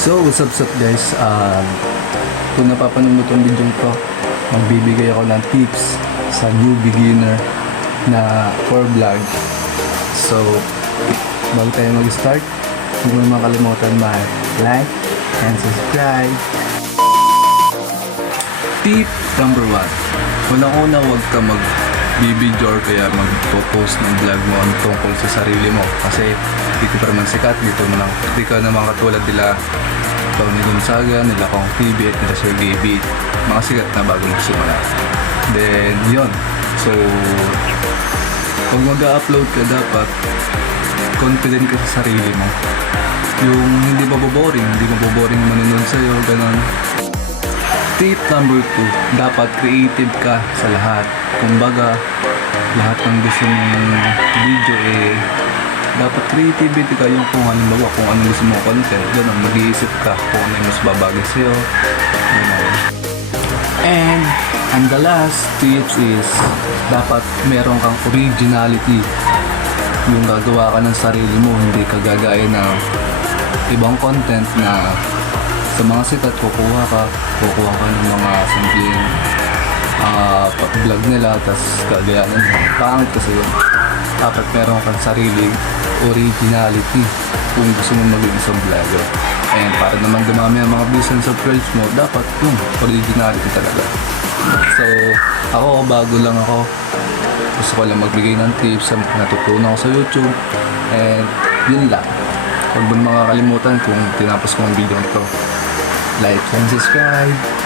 So, what's up guys? Kung napapanood mo itong video ko, magbibigay ako ng tips sa new beginner na for vlog. So, bago tayo mag-start, huwag mo naman kalimutan like and subscribe. Tip number 1. Unang-una, huwag ka mag-video or kaya mag-post ng vlog mo tungkol sa sarili mo. Kasi hindi ka pa naman sikat, hindi ka naman katulad nila Tony Gonzaga, nila Kong TV at nila Sir Gaby, mga sikat na bago magsimula. Then, yun. So, pag mag-upload ka, dapat confident ka sa sarili mo. Yung hindi maboboring manonood sa'yo, ganun. Tip number 2, dapat creative ka sa lahat. Kumbaga, lahat ng gusto mong video dapat creativity ka, yung kung halimbawa kung ano gusto mong content, ganun, mag-iisip ka kung ano yung mas babagay sa'yo, And the last tips is, dapat meron kang originality. Yung gagawa ka ng sarili mo, hindi ka gagaya ng ibang content na sa mga sikat kukuha ka ng mga simpleng vlog nila, tas gagayanan mo. Pangit kasi yun. Dapat meron kang sariling originality kung gusto mo maging isang vlogger. And para naman dumami ang mga views and subscribes mo, dapat yung originality talaga. So, ako, bago lang ako. Gusto ko lang magbigay ng tips sa natutunan ko sa YouTube. And yun lang. Huwag mo makakalimutan kung tinapos ko ang video nito. Like and subscribe.